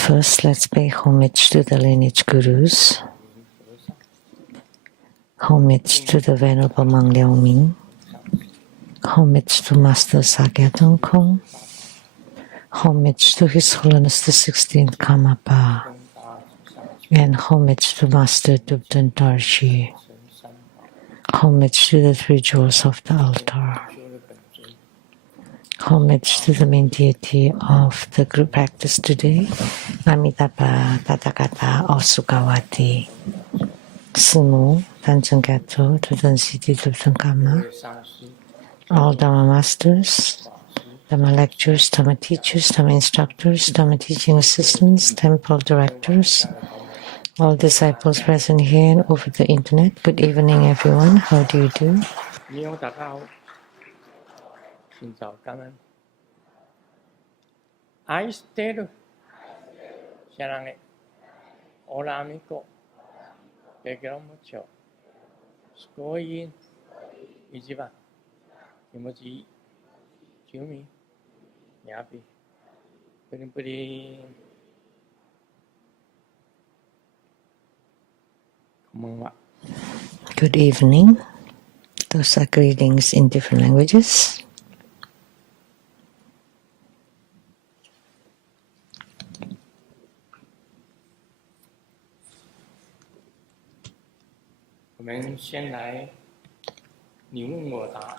First, let's pay homage to the lineage gurus. Homage to the Venerable Mang Liao Ming. Homage to Master Sakya Tongkong. Homage to His Holiness the 16th Karmapa. And homage to Master Dubden Darshi. Homage to the three jewels of the altar. Homage to the main deity of the group practice today, Amitabha Tathagata or Sukhavati. Sumu, Tanjung Gato, Tudan Siti, Surangama, all Dhamma masters, Dhamma lecturers, Dhamma teachers, Dhamma instructors, Dhamma teaching assistants, temple directors, all disciples present here and over the internet. Good evening, everyone. How do you do? Aisteru Sharange Hola amico Begero mucho Sugoi Ichiban Kimochi Kyumi Yapi Puri Konbanwa. Good evening. Those are greetings in different languages.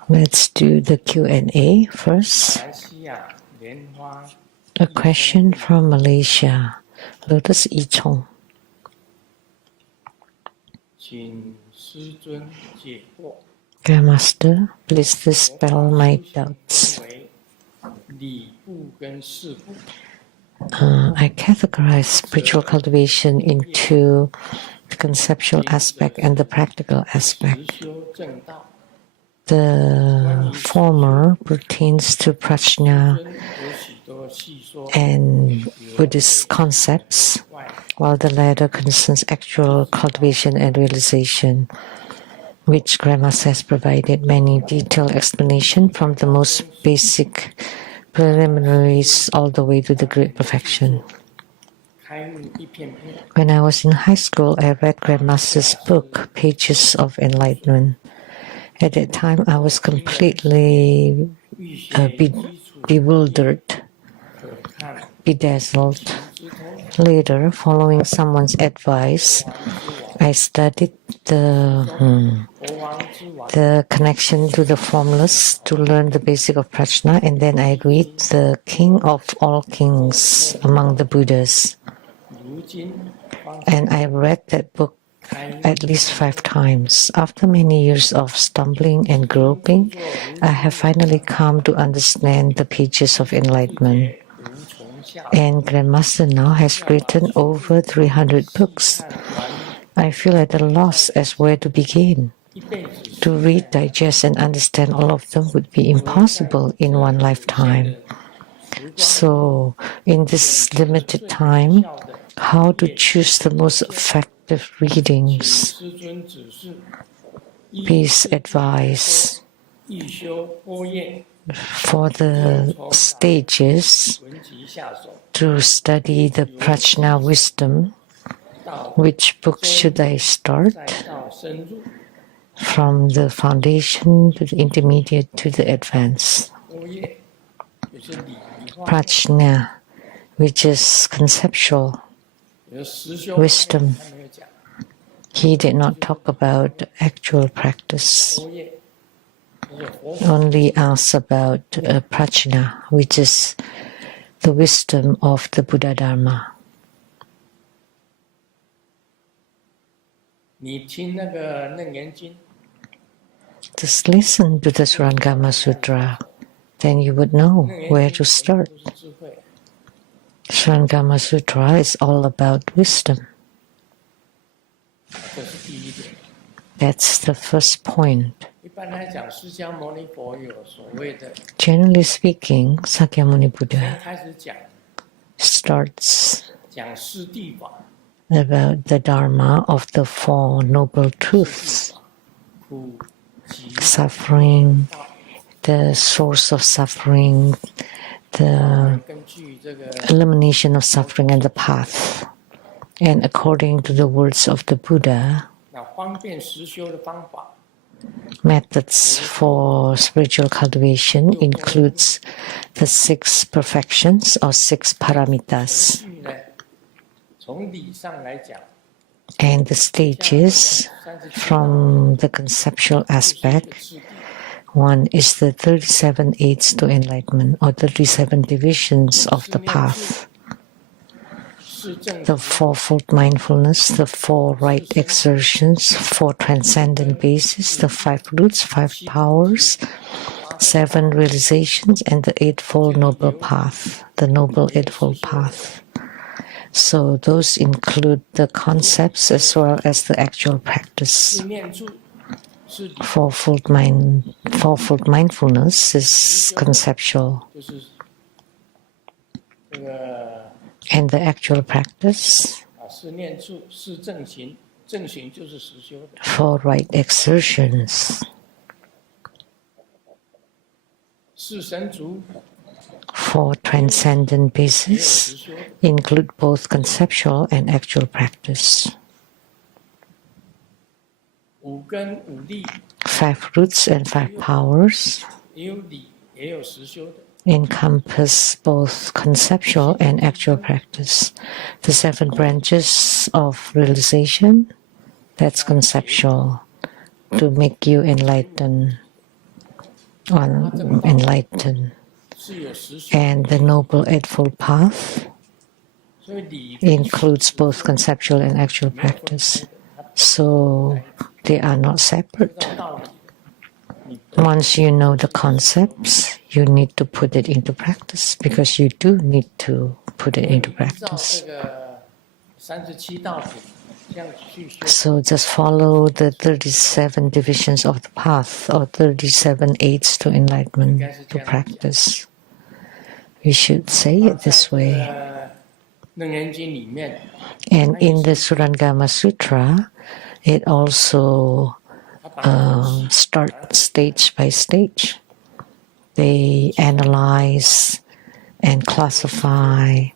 Let's do the Q&A first. A question from Malaysia. Lotus Ichong. Grandmaster, please dispel my doubts. I categorize spiritual cultivation into the conceptual aspect and the practical aspect. The former pertains to prajna and Buddhist concepts, while the latter concerns actual cultivation and realization, which Grandmaster has provided many detailed explanations from the most basic preliminaries all the way to the great perfection. When I was in high school, I read Grandmaster's book, Pages of Enlightenment. At that time, I was completely bewildered, bedazzled. Later, following someone's advice, I studied the connection to the formless to learn the basic of prajna, and then I read the King of all Kings among the Buddhas. And I read that book at least 5 times. After many years of stumbling and groping, I have finally come to understand the pages of enlightenment. And Grandmaster now has written over 300 books. I feel at a loss as where to begin. To read, digest, and understand all of them would be impossible in one lifetime. So, in this limited time, how to choose the most effective readings? Please advise. For the stages to study the prajna wisdom, which books should I start? From the foundation to the intermediate to the advanced. Prajna, which is conceptual wisdom. He did not talk about actual practice. Only asks about prajna, which is the wisdom of the Buddha Dharma. Just listen to the Surangama Sutra, then you would know where to start. Surangama Sutra is all about wisdom. That's the first point. Generally speaking, Sakyamuni Buddha starts about the Dharma of the 4 Noble Truths. Suffering, the source of suffering, the 根据这个 elimination of suffering and the path. And according to the words of the Buddha, 那方便实修的方法， methods for spiritual cultivation includes the 6 perfections or 6 paramitas. 程序呢，从理上来讲， And the stages from the conceptual 是一 aspect, 个次第。 one is the 37 aids to enlightenment or 37 divisions of the path. 是正 The 直， fourfold mindfulness, the 4 right exertions, 4 transcendent bases, the 5 roots, 5 powers, 7 realizations, and the eightfold noble path, the noble eightfold path. So those include the concepts as well as the actual practice. 是念处，是理， Fourfold mindfulness is conceptual, 就是这个 and the actual practice 是念处，是正行，正行就是实修的。 for right exertions. 是神足， For transcendent 也有 basis 实修的。 include both conceptual and actual practice. 五根五力 5 roots and 5 powers 也有理，也有实修的。 encompass both conceptual and actual practice. The 7 branches of realization, that's conceptual, to make you enlighten. 是有实修的， And the Noble Eightfold Path 所以理跟 includes both conceptual and actual 没有分开 practice. 的，它 So they are not 知 separate. 道道理。你 Once you know the concepts, you need to put it into practice because you do need to put it into 依照 practice. 这个37道品这样子去修， So just follow the 37 divisions of the path or 37 aids to enlightenment to practice. You should say it this way. 楞严经里面， And in the Surangama Sutra, it also 它把 start stage by stage. They analyze and classify,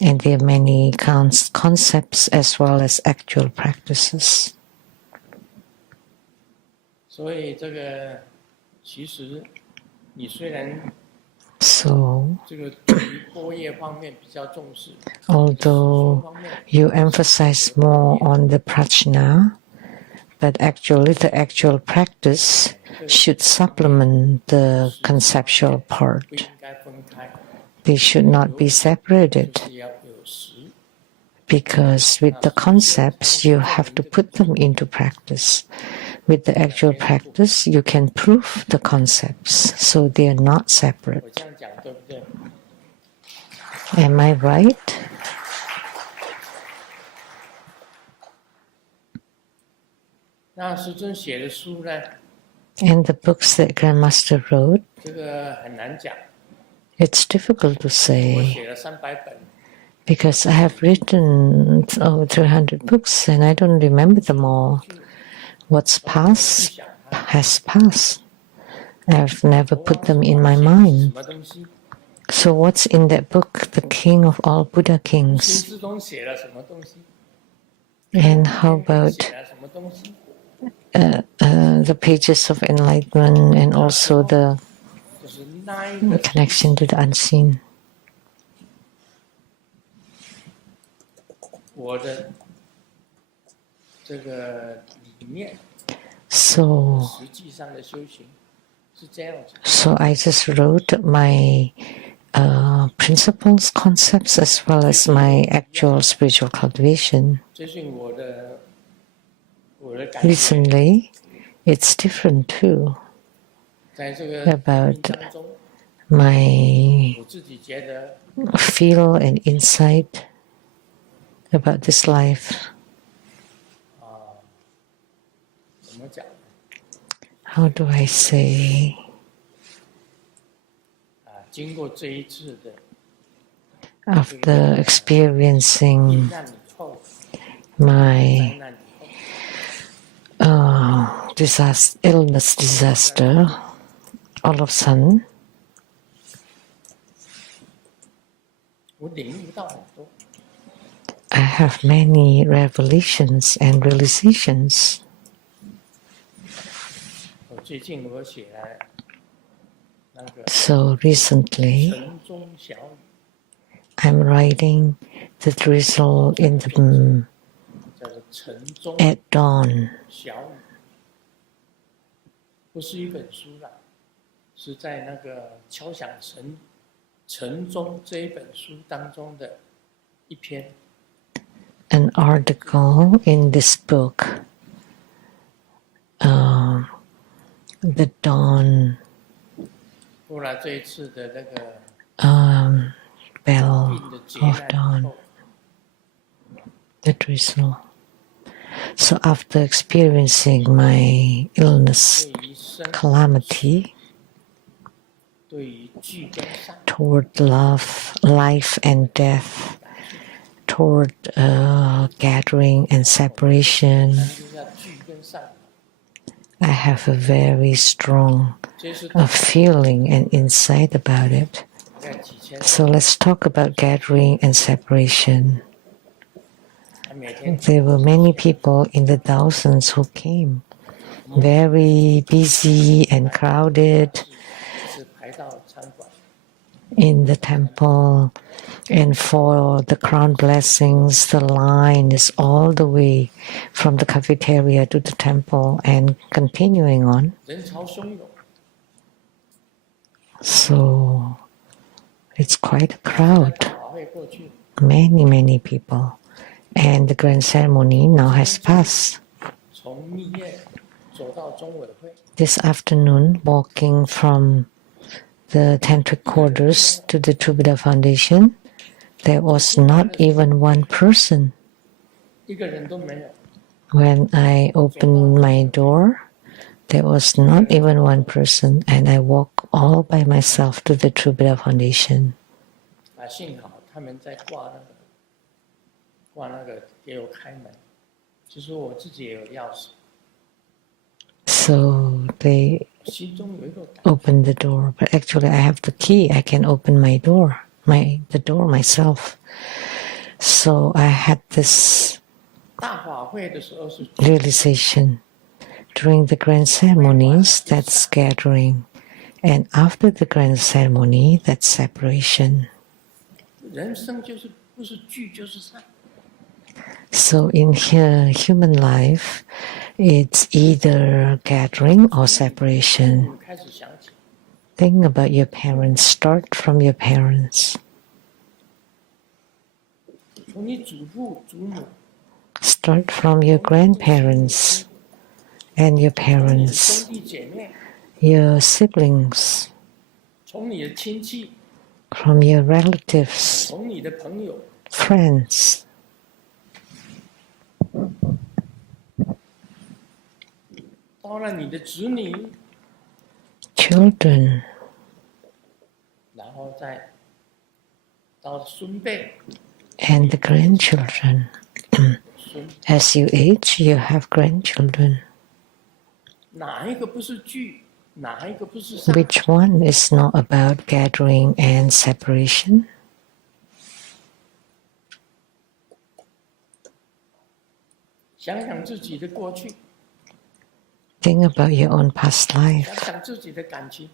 and there are many concepts as well as actual practices. 所以这个其实你虽然 So, 这个对于波叶方面比较重视， although 方面 you emphasize more on the prajna, but actually the actual practice should supplement the conceptual 不 part. 应该分开， They should not be separated 是要有实。 because with the concepts you have to put them into practice. With the actual practice, you can prove the concepts, so they are not 我 separate. 这样讲对不对？ Am I right? 那师尊写的书呢， And the books that Grandmaster wrote, 这个很难讲。 it's difficult to 我 say 写了300本， because I have written over 300 books and I don't remember them all. What's past has passed. I've never put them in my 什 mind. 么东西？ So what's in that book, The King of All Buddha 新 Kings? 师宗写了什么东西？ And how about 写了什么东西？ the pages of enlightenment and also the 就是那一个 connection to the unseen? 我的这个理念， So 实际上的修行是这样子。 So I just wrote my principles, concepts, as well as my actual spiritual cultivation. 最近我的感觉， Recently, it's different too 在这个 about 生命当中， my 我自己觉得 feel and insight about this life. 怎么讲？ How do I say? 经过这一次的 After experiencing 难以后， my 灾难以后， disaster, all of a sudden, 我领悟到很多。 I have many revelations and realizations. 我最近我写了那个 So recently, 晨钟小语， I'm writing the drizzle in the 叫做晨钟 at dawn. 小语，不是一本书啦，是在那个敲响晨钟这一本书当中的一篇。 An article in this book, the dawn 后来这一次的那个 bell 病的劫 of 难 dawn, 后， the drizzle. So after experiencing my illness 对于生 calamity 对于聚跟散 toward love, life and death, toward gathering and separation, 就是要聚跟散， I have a very strong 这是 feeling and insight about it. 大概几千， So let's talk about gathering and separation. 他每天 There were many people in the thousands who came, very busy and crowded 是排到餐馆， in the temple. And for the crown blessings, the line is all the way from the cafeteria to the temple and continuing on. 人潮汹涌， So it's quite a crowd, 大法会过去， many people. And the grand ceremony now has passed. 从密业走到中委会， This afternoon, walking from the tantric quarters to the True Buddha Foundation, there was not even one person. 一个人都没有。 When I opened my door, there was not even one person, and I walked all by myself to the True Buddha Foundation. 啊，幸好他们在挂那个给我开门，其实我自己也有钥匙， So they 心中有一个感， opened the door, but actually I have the key. I can open my door, the door myself. So I had this 大法会的时候是 realization. During the grand ceremonies, that's gathering. And after the grand ceremony, that's separation. 人生就是不是聚就是散， So in here, human life, it's either gathering or separation. 开始想起， Think about your parents. Start from your parents. 从你祖父祖母， Start from your grandparents and your 从你的 parents, 兄弟姐妹， your siblings, 从你的亲戚， from your relatives, 从你的朋友， friends, 到了你的子女， children, 然后再到孙辈， and the grandchildren. 孙 As you age, you have grandchildren. 哪一个不是聚，哪一个不是散？ Which one is not about gathering and separation? 想想自己的过去， Think about your own past 想 life. 想自己的感情，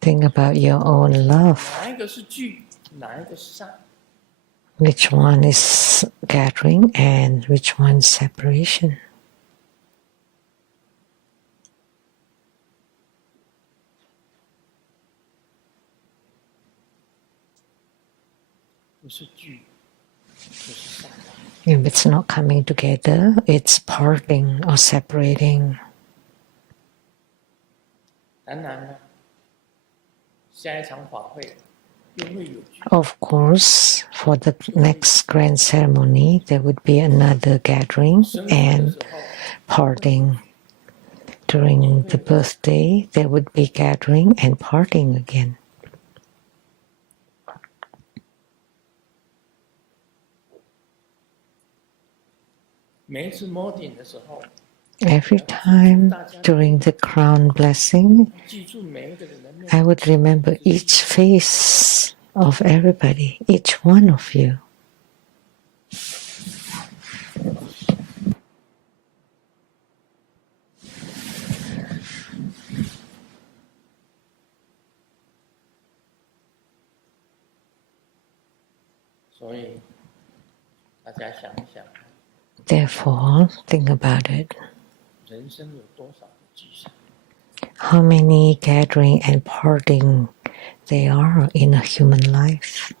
Think about your own love. 哪一个是聚，哪一个是散？ Which one is gathering and which one is separation? 不是聚，就是散。 If it's not coming together, it's parting or separating. 当然了，下一场法会又会有聚， Of course, for the next grand ceremony, there would be another gathering 生日的 and 时候 parting. During the birthday, there would be gathering and parting again. 每一次摸顶的时候， Every time during the crown blessing, 记住每一个人的面， I would remember each face of everybody, each one of you. Therefore, think about it. How many gathering and parting there are in a human life?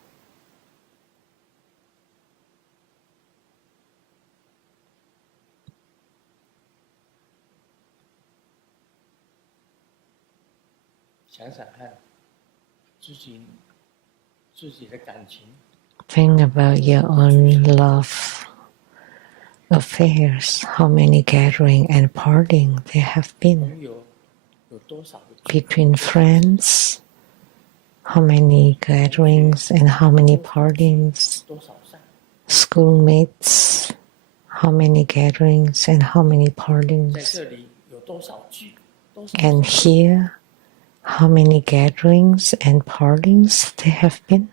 Think about your own love affairs, how many gathering and parting there have been between friends, how many gatherings and how many partings, schoolmates, how many gatherings and how many partings, and here, how many gatherings and partings there have been.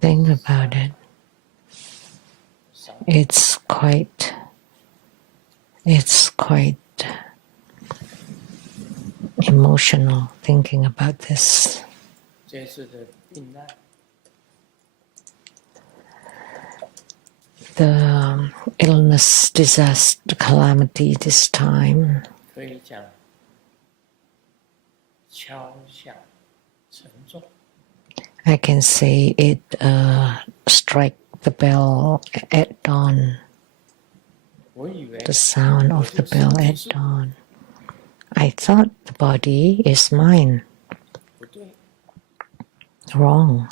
Think about it. It's quite emotional thinking about this. The illness, disaster, calamity this time, I can say it strike the bell at dawn. The sound of the bell at dawn. I thought the body is mine. Wrong.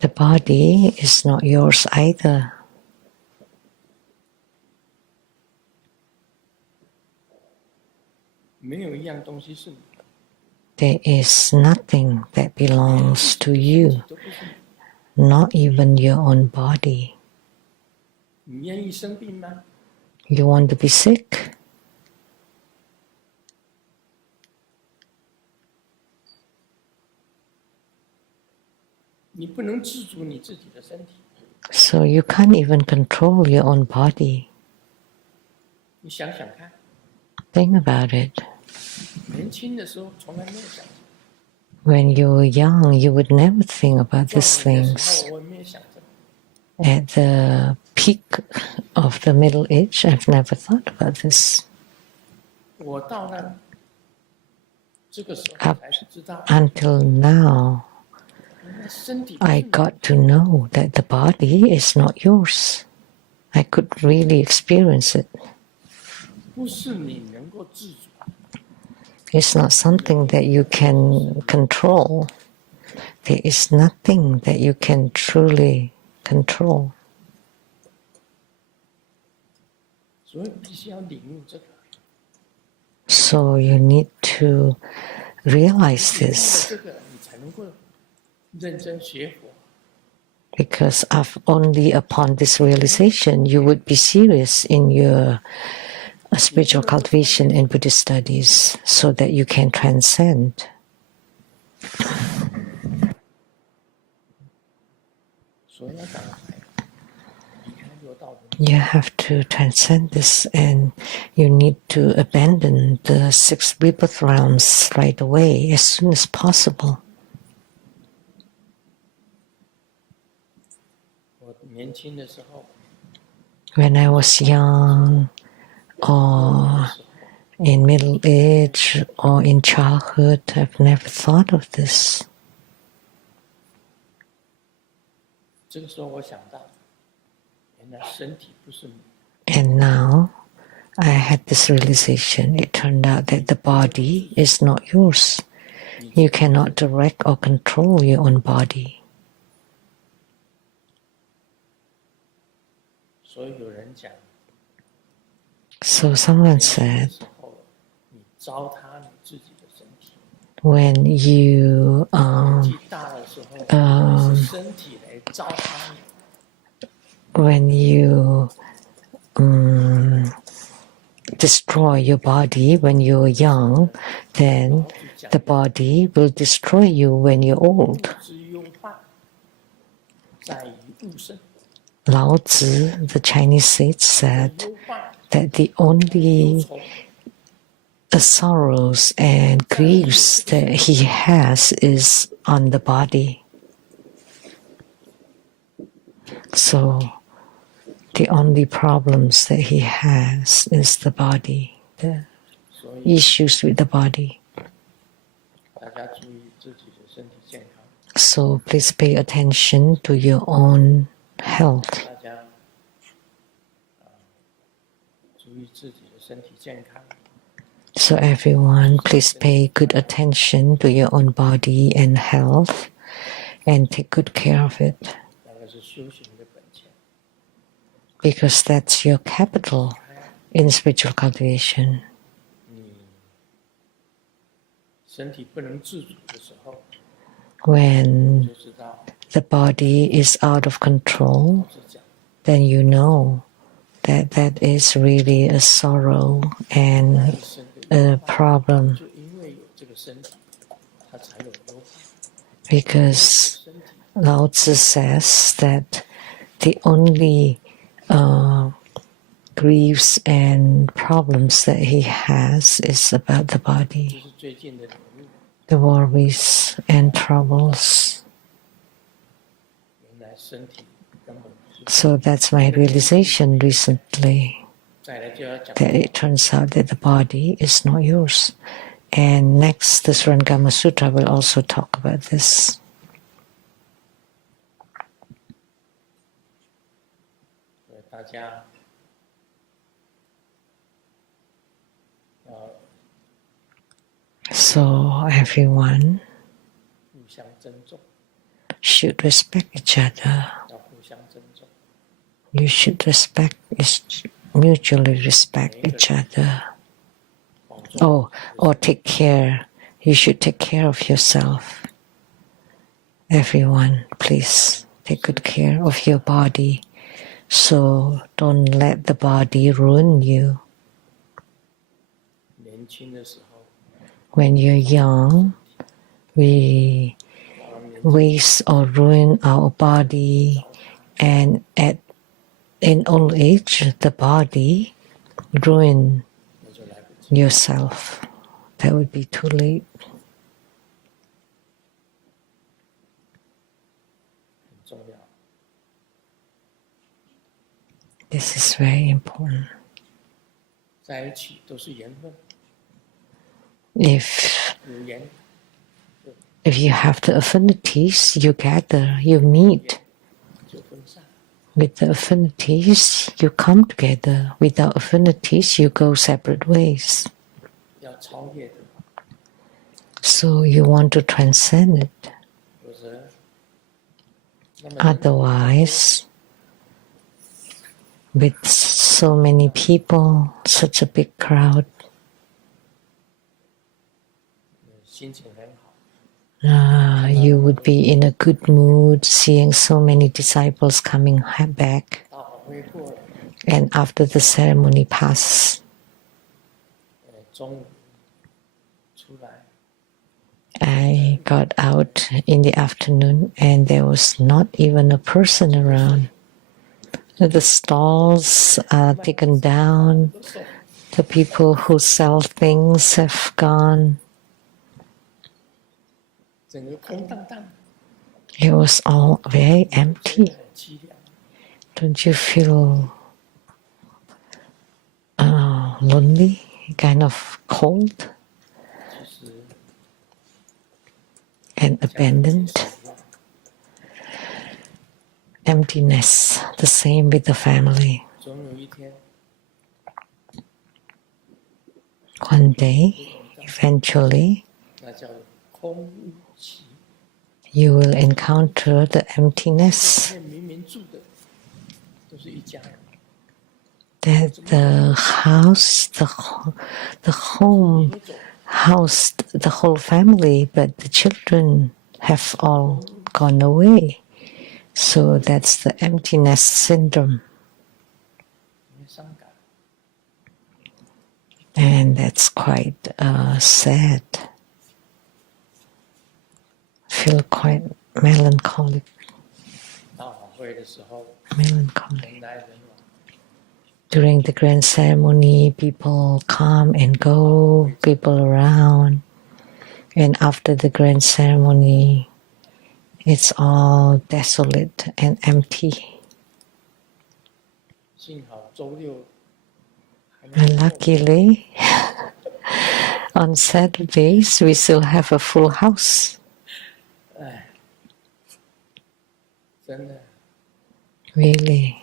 The body is not yours either. There is nothing that belongs to you, not even your own body. You want to be sick? So you can't even control your own body. Think about it. When you were young, you would never think about these things. At the peak of the middle age, I've never thought about this. Up until now, I got to know that the body is not yours. I could really experience it. It's not something that you can control. There is nothing that you can truly control. So you need to realize this. Because only upon this realization you would be serious in your spiritual cultivation and Buddhist studies so that you can transcend. You have to transcend this and you need to abandon the 6 rebirth realms right away as soon as possible. When I was young or in middle age or in childhood, I've never thought of this. And now I had this realization. It turned out that the body is not yours. You cannot direct or control your own body. So someone said, when you when you destroy your body when you're young, then the body will destroy you when you're old. Lao Tzu, the Chinese sage, said that the only sorrows and griefs that he has is on the body. So the only problems that he has is the body, the issues with the body. So please pay attention to your own health. So everyone, please pay good attention to your own body and health and take good care of it. Because that's your capital in spiritual cultivation. When the body is out of control, then you know that that is really a sorrow and a problem. Because Lao Tzu says that the only griefs and problems that he has is about the body, the worries and troubles. So that's my realization recently, that it turns out that the body is not yours. And next, the Surangama Sutra will also talk about this. So everyone should respect each other. You should mutually respect each other. Or take care. You should take care of yourself. Everyone, please take good care of your body. So don't let the body ruin you. When you're young, we waste or ruin our body, and in old age, the body ruin yourself. That would be too late. This is very important. If you have the affinities, you gather, you meet. With the affinities, you come together. Without affinities, you go separate ways. So you want to transcend it. Otherwise, with so many people, such a big crowd, you would be in a good mood seeing so many disciples coming back. And after the ceremony passes, I got out in the afternoon and there was not even a person around. The stalls are taken down. The people who sell things have gone. It was all very empty. Don't you feel lonely, kind of cold and abandoned? Emptiness, the same with the family. One day, eventually, you will encounter the emptiness, that the house, the home housed the whole family, but the children have all gone away. So that's the emptiness syndrome. 因为伤感。 And that's quite sad. Feel quite melancholic. 大法会的时候， Melancholy. 人来人往， During the grand ceremony, people come and go, people around. And after the grand ceremony, it's all desolate and empty. 幸好周六还能 And luckily, on Saturdays, we still have a full house. 哎，真的 Really.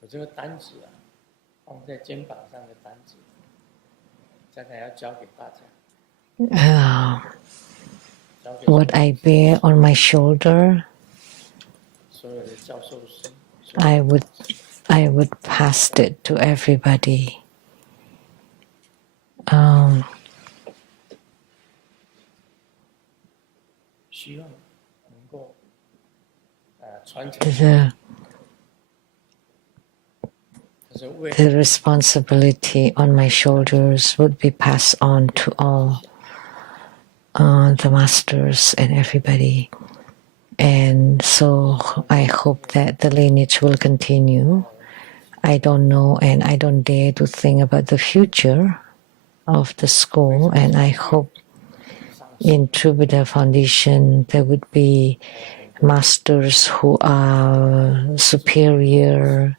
我这个单子啊，放在肩膀上的单子，将来要交给大家。交给 What I bear on my shoulder, 所有的教授师， I would pass it to everybody. 希望能够传承。 The responsibility on my shoulders would be passed on to all the masters and everybody. And so I hope that the lineage will continue. I don't know and I don't dare to think about the future of the school, and I hope in True Buddha Foundation there would be masters who are superior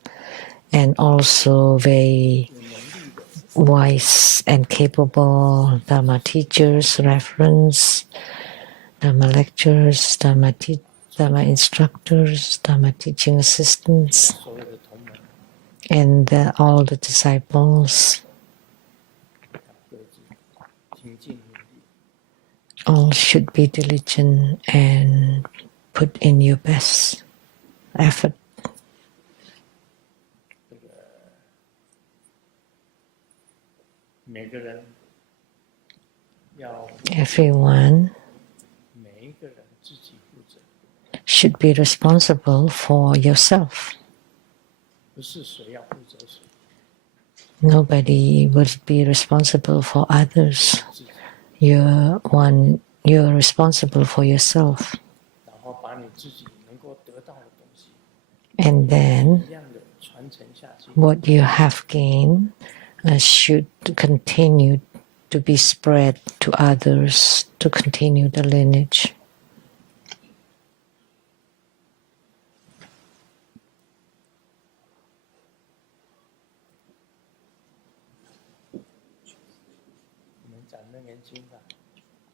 and also very wise and capable Dharma teachers, reference, Dharma lecturers, Dharma instructors, Dharma teaching assistants, and all the disciples. All should be diligent and put in your best effort. Everyone should be responsible for yourself. Nobody would be responsible for others. You're responsible for yourself. And then what you have gained should continue to be spread to others, to continue the lineage.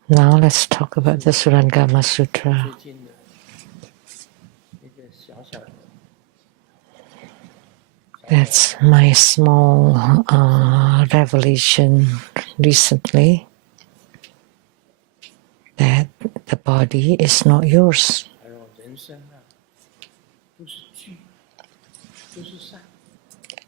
Now let's talk about the Surangama Sutra. That's my small revelation recently, that the body is not yours.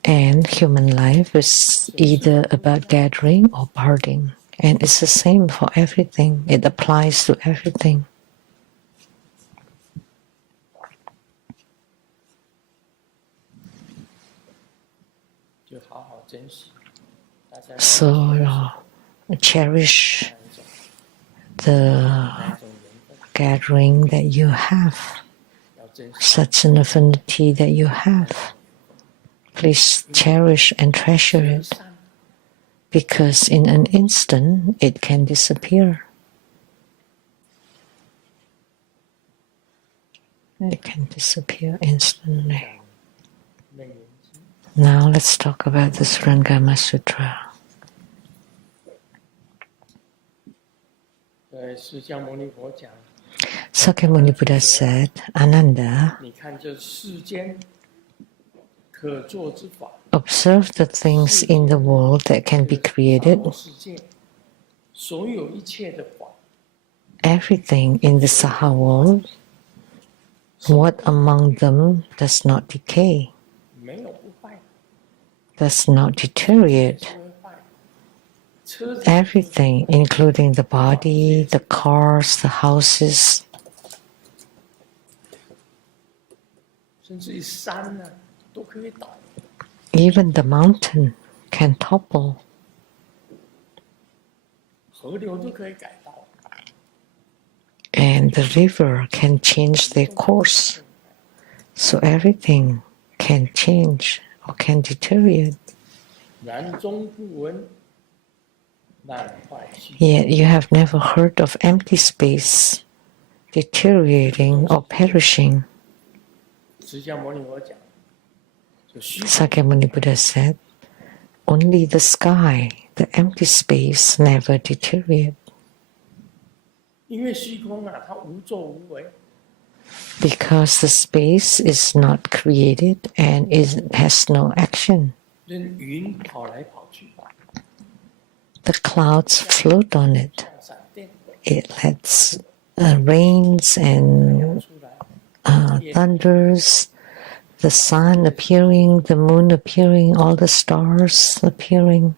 And human life is either about gathering or parting. And it's the same for everything. It applies to everything. So cherish the gathering that you have, such an affinity that you have. Please cherish and treasure it, because in an instant it can disappear. It can disappear instantly. Now let's talk about the Surangama Sutra. Sakyamuni Buddha said, Ananda, observe the things in the world that can be created. Everything in the Saha world, what among them does not decay, does not deteriorate, everything, including the body, the cars, the houses, 甚至于山呢、都可以倒， even the mountain can topple, 河流都可以改道， and the river can change their course. So everything can change or can deteriorate. 南中不闻，难坏虚。 Yet you have never heard of empty space deteriorating or perishing. 释迦牟尼佛讲，就虚空 Sakyamuni Buddha said, only the sky, the empty space, never deteriorate. 因为虚空啊，它无作无为， Because the space is not created and has no action. 任云跑来跑去， The clouds float on it. 像闪电 It lets rains and 亮出来， thunders, the sun appearing, the moon appearing, all the stars appearing.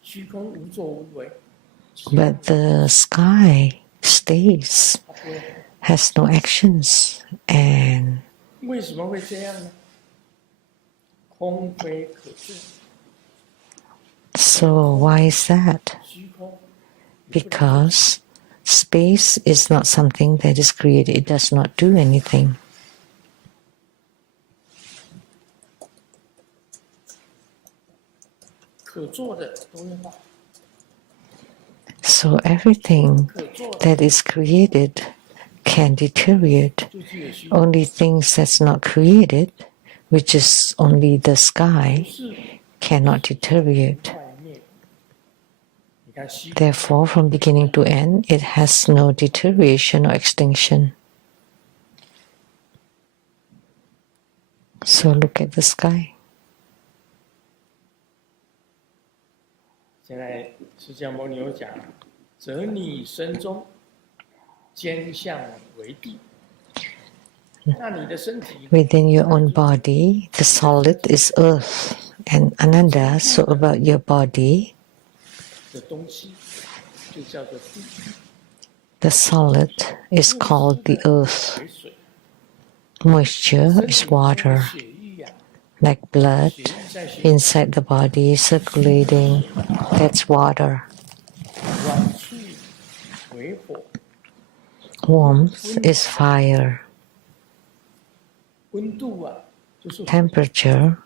虚空无作无为， But the sky stays, 它不会。 has no actions. And 为什么会这样呢？空非可作， so why is that? 虚空 Because space is not something that is created. It does not do anything. 可做的都会坏， So everything 可做的 that is created can deteriorate. 就只有虚空， Only things that's not created, which is only the sky, 是 cannot deteriorate. 坏灭。你看虚空 Therefore, from beginning to end, it has no deterioration or extinction. So look at the sky. 现在释迦牟尼有讲，则你身中坚相为地。那你的身体 Within your own body, the solid is earth and ananda. So about your body, 的东西就叫做地， the solid is called the earth. 为水。 Moisture is water, 血液呀、 like blood 血液在血 inside the body circulating. That's water. 软处为火， Warmth is fire. 温度啊就是火。 Temperature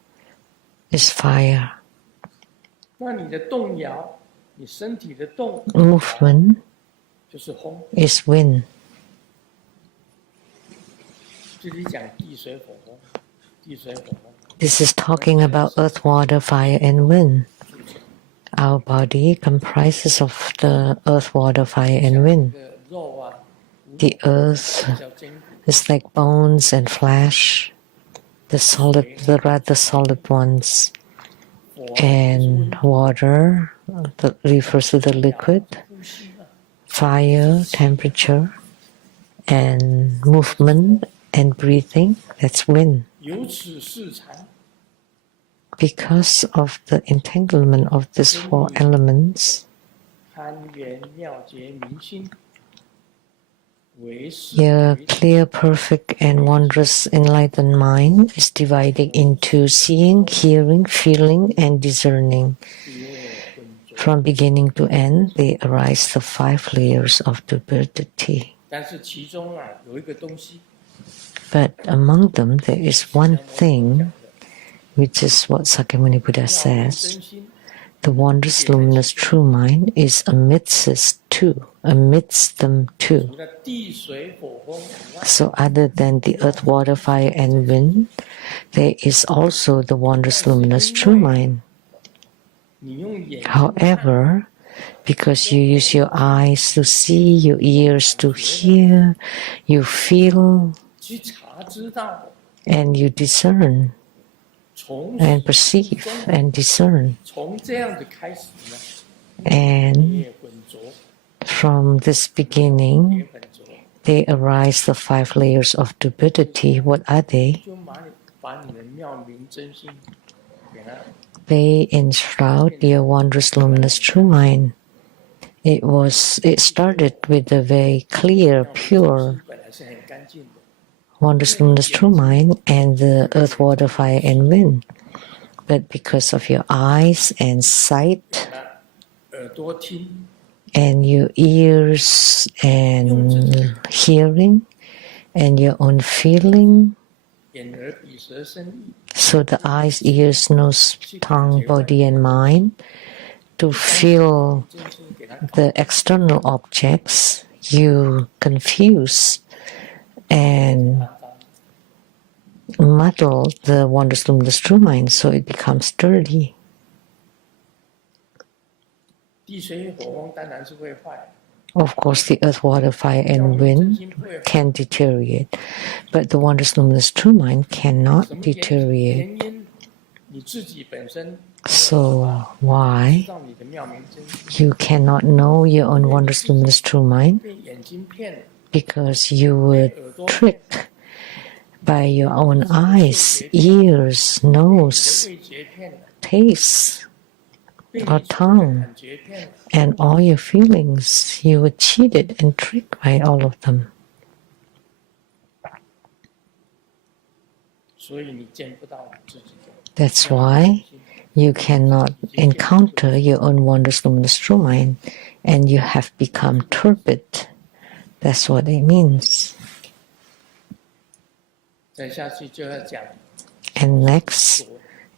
is fire. 那你的动摇，你身体的动 Movement 就是风。 is wind. 这里讲地水火风，地水火风 This is talking about earth, water, fire, and wind. Our body comprises of the earth, water, fire, and wind. 这个肉啊， The earth 比较坚固， is like bones and flesh, the rather solid ones. 火 And water refers to the liquid, 呼吸啊， fire, temperature, and movement and breathing, that's wind. 由此视禅， Because of the entanglement of these four elements, 攀缘妙觉明心，为是 your clear, perfect, and wondrous enlightened mind is divided into seeing, hearing, feeling, and discerning. 别浑浊。 From beginning to end, they arise the five layers of divinity. 但是其中啊有一个东西， But among them, there is one thing, which is what Sakyamuni Buddha 妙明 says. 真心， The wondrous, luminous, true mind is amidst us too, amidst them too. 除了地水火风以外， So other than the earth, water, fire, and wind, there is also the wondrous, luminous, true mind. 你用眼睛看 However, because you use your eyes to see, your ears to hear, you feel, 去查知道， and you discern, 从 and perceive, and discern. 从这样子开始呢， And 也浑浊， from this 也 beginning, 浑浊， they arise the five layers of divinity. What are they? 就把你的妙明真心给它 they enshroud your wondrous luminous true mind. It started with a very clear, pure, wondrous luminous true mind and the earth, water, fire, and wind. But because of your eyes and sight and your ears and hearing and your own feeling, so the eyes, ears, nose, tongue, body, and mind, to feel the external objects, you confuse and muddle the wondrous luminous true mind, so it becomes dirty. Of course, the earth, water, fire, and wind can deteriorate, but the wondrous luminous true mind cannot deteriorate. So why you cannot know your own wondrous luminous true mind? Because you were tricked by your own eyes, ears, nose, taste, or tongue, and all your feelings. You were cheated and tricked by all of them. That's why you cannot encounter your own wondrous luminous true mind, and you have become turbid. That's what it means. And next,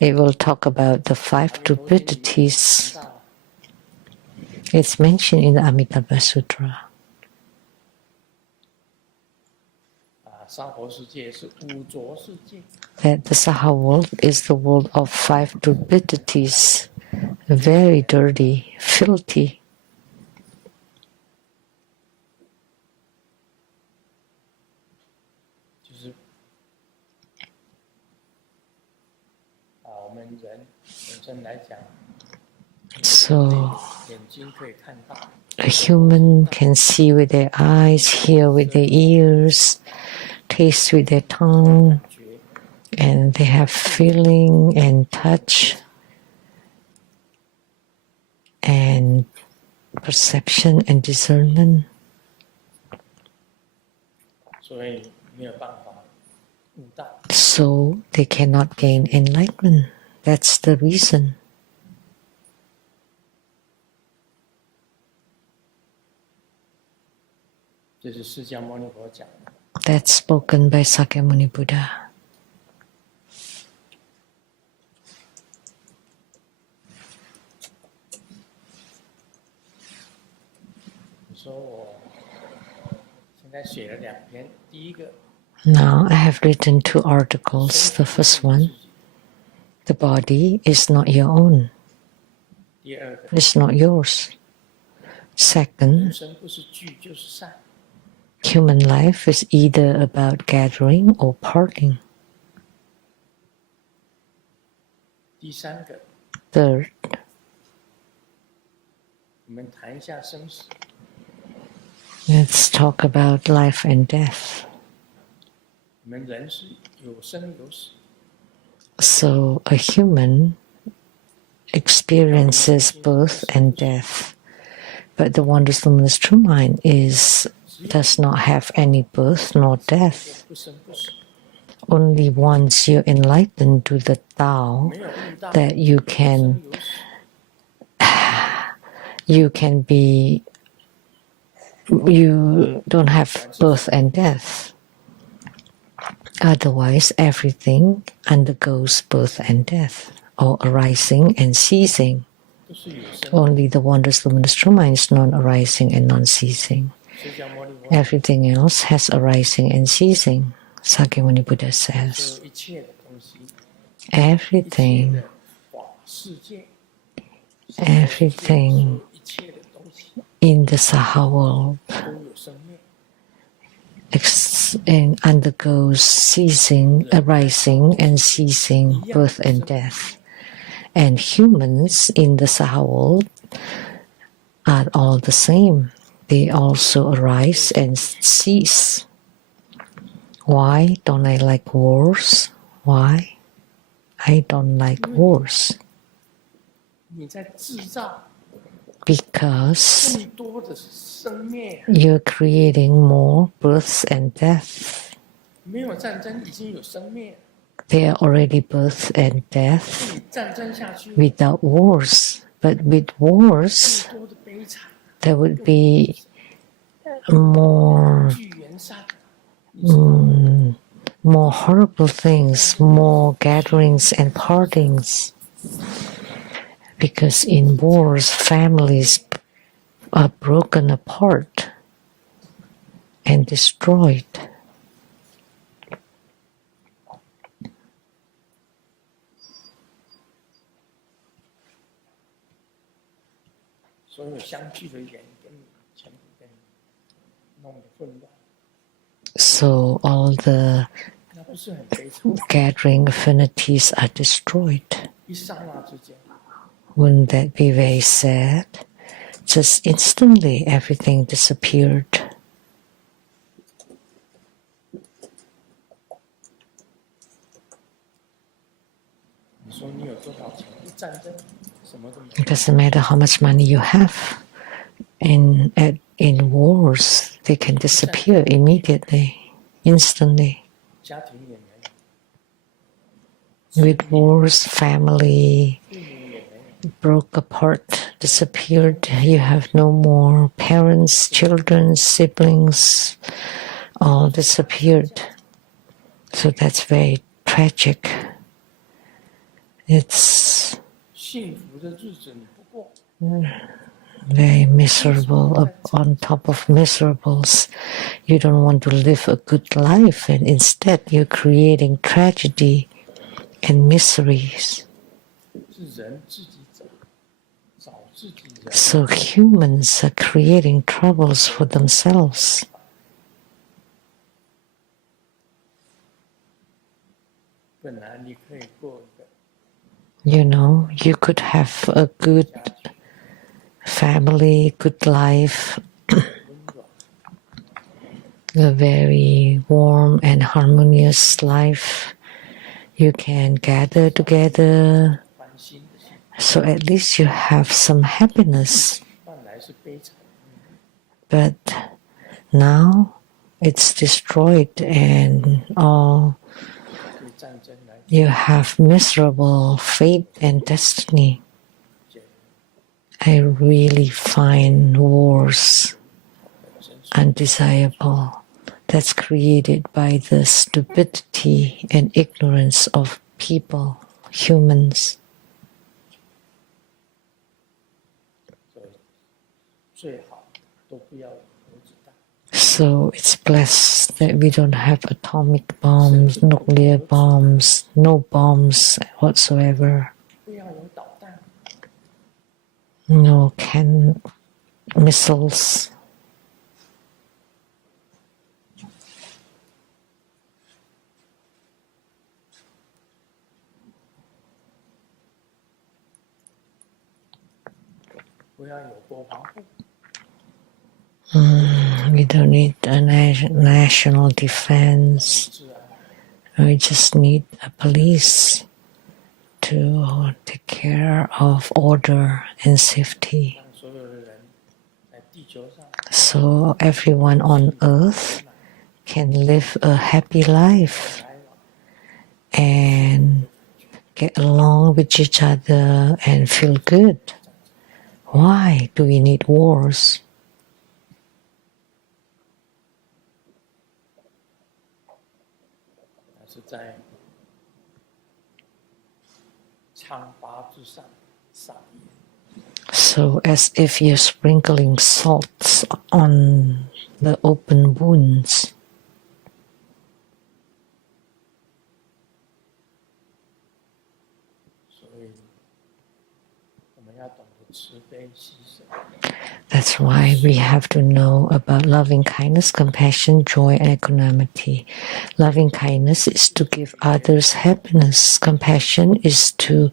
it will talk about the 5 stupidities. It's mentioned in the Amitabha Sutra. That the Saha world is the world of 5 stupidities, very dirty, filthy. So, a human can see with their eyes, hear with their ears, taste with their tongue, and they have feeling and touch and perception and discernment. So they cannot gain enlightenment. That's the reason. That's spoken by Sakyamuni Buddha. Now I have written 2 articles. The first one, the body is not your own. It's not yours. Second, human life is either about gathering or parting. Third, let's talk about life and death. So a human experiences birth and death, but the wondrous luminous true mind does not have any birth nor death. Only once you're enlightened to the Tao, that you can be, you don't have birth and death. Otherwise, everything undergoes birth and death, or arising and ceasing. Only the wondrous luminous true mind is non-arising and non-ceasing. Everything else has arising and ceasing. Sakyamuni Buddha says, everything in the Saha world and undergoes ceasing, arising and ceasing, birth and death. And humans in the Saha world are all the same. They also arise and cease. Why don't I like wars? Why? I don't like wars. 你在制造 because 更多的生灭。 you're creating more births and death. 没有战争，已经有生灭。 There are already birth and death 你战争下去， without wars. But with wars, 更多的悲惨， there would be more 聚缘散。你知道吗？ more horrible things, more gatherings and partings. Because in wars, families are broken apart and destroyed. 所有相聚的人跟你全部跟你弄得混乱， So all the 那不是很悲惨？ gathering affinities are destroyed. 一刹那之间， Wouldn't that be very sad? Just instantly everything disappeared. 你说你有多少钱？一战争，什么都没 It 有。 doesn't matter how much money you have. In wars, they can disappear immediately, instantly. 家庭也没有， With wars, family 父母也没有， broke apart, disappeared. You have no more parents, children, siblings, all disappeared. So that's very tragic. It's 幸福的日子你不过， very miserable on top of miserables. You don't want to live a good life, and instead you're creating tragedy and miseries. 是人自己找自己人。 So humans are creating troubles for themselves. 本来你可以过一个 You know, you could have a good 家庭 family, good life, 温暖， a very warm and harmonious life. You can gather together, 欢欣的心， so at least you have some happiness. 换来是悲惨。 But now it's destroyed and all 对战争来 you have miserable fate and destiny. 讲， I really find wars 本身是 undesirable. That's created by the stupidity and ignorance of people, humans. 所以最好都不要有核子弹， So it's blessed that we don't have atomic bombs, nuclear bombs, no bombs whatsoever, 不要有导弹， no missiles. 不要有国防部， We don't need a national defense. 治安， We just need a police to take care of order and safety. 让所有的人在地球上 So everyone on earth can live a happy life 来往， and get along with each other and feel good. Why do we need wars? 那是在疮疤之上撒盐， So as if you're sprinkling salts on the open wounds. 所以我们要懂得慈悲牺牲。 That's why we have to know about loving kindness, compassion, joy, and equanimity. Loving kindness is to give others happiness. Compassion is to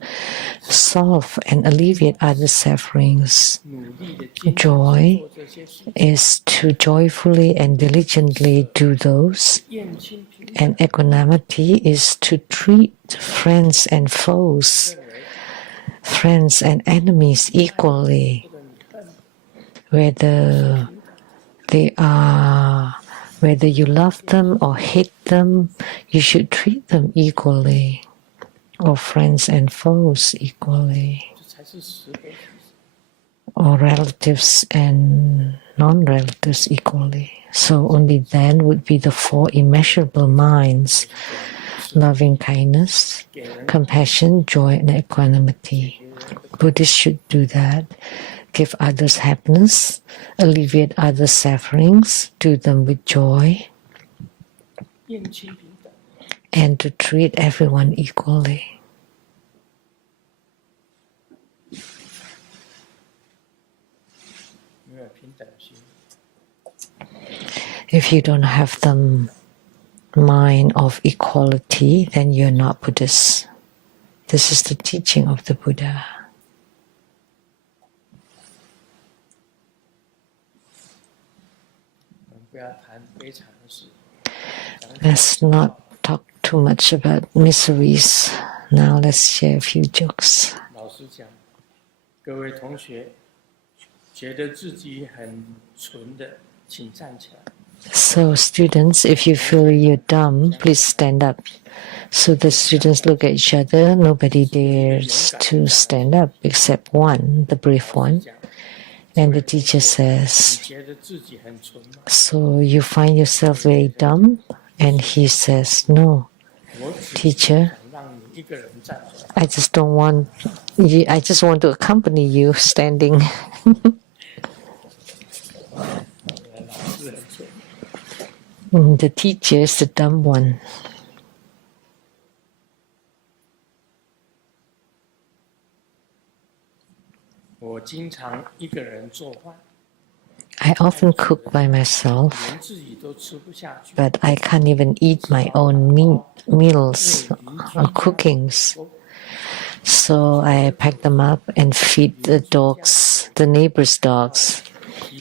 solve and alleviate others' sufferings. 努力的坚持 Joy 做这些事， is to joyfully and diligently do those. 厌亲平 And equanimity is to treat friends and foes 认为 friends and enemies equally, whether whether you love them or hate them, you should treat them equally, or friends and foes equally, or relatives and non-relatives equally. So only then would be the four immeasurable minds: loving kindness, compassion, joy, and equanimity. Buddhists should do that. Give others happiness, alleviate others' sufferings, do them with joy, and to treat everyone equally. If you don't have the mind of equality, then you're not Buddhist. This is the teaching of the Buddha. Let's not talk too much about miseries. Now let's share a few jokes. So students, if you feel you're dumb, please stand up. So the students look at each other. Nobody dares to stand up except one, the brave one. And the teacher says, so you find yourself very dumb? And he says, no, teacher, I just want to accompany you standing. The teacher is the dumb one. I often cook by myself, but I can't even eat my own meals or cookings. So I pack them up and feed the dogs, the neighbors' dogs.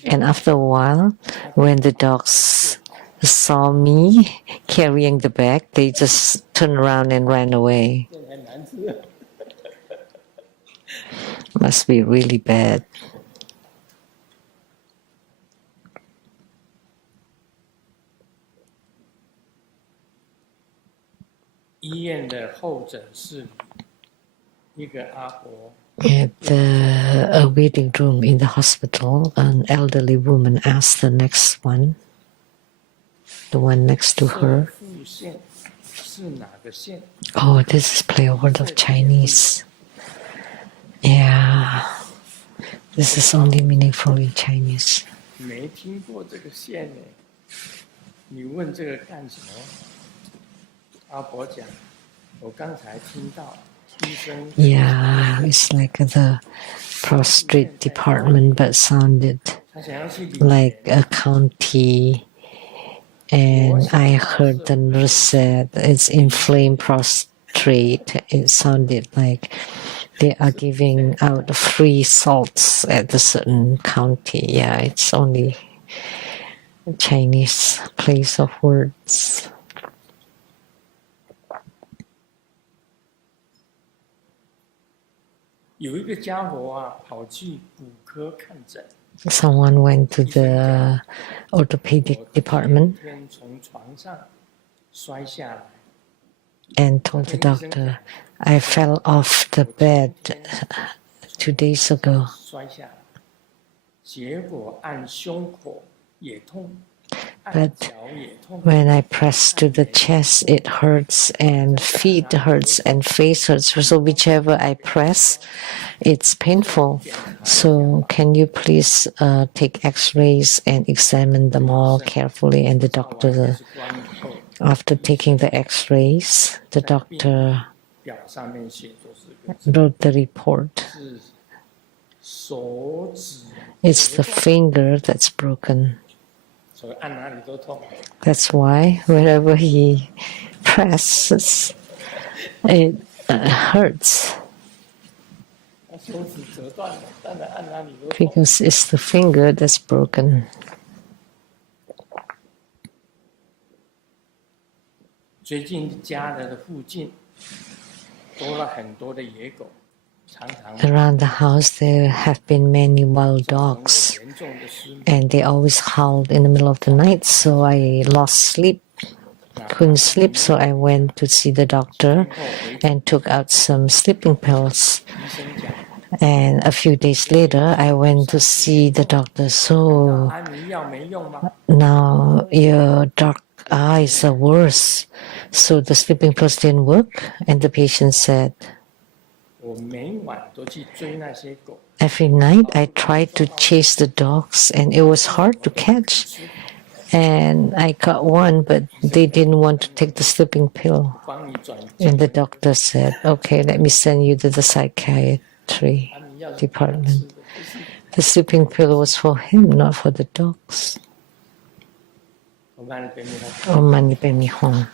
And after a while, when the dogs saw me carrying the bag, they just turned around and ran away. Must be really bad. At the waiting room in the hospital, an elderly woman asked the next one, the one next to her, oh, this is play a word of Chinese. Yeah, this is only meaningful in Chinese. Yeah, it's like the prostrate department, but sounded like a county. And I heard the nurse said it's inflamed prostrate. It sounded like they are giving out free salts at a certain county. Yeah, it's only a Chinese place of words. Someone went to the orthopedic department and told the doctor, I fell off the bed 2 days ago. But when I press to the chest, it hurts, and feet hurts, and face hurts. So whichever I press, it's painful. So can you please take x-rays and examine them all carefully? And the doctor, after taking the x-rays, the doctor wrote the report. It's the finger that's broken. That's why whenever he presses, it hurts. Because it's the finger that's broken. Around the house, there have been many wild dogs, and they always howled in the middle of the night, so I lost sleep. Couldn't sleep, so I went to see the doctor and took out some sleeping pills. And a few days later, I went to see the doctor. So now your dark eyes are worse. So the sleeping pills didn't work. And the patient said, every night I tried to chase the dogs and it was hard to catch. And I got one, but they didn't want to take the sleeping pill. And the doctor said, okay, let me send you to the psychiatry department. The sleeping pill was for him, not for the dogs. Om Mani Padme Hum.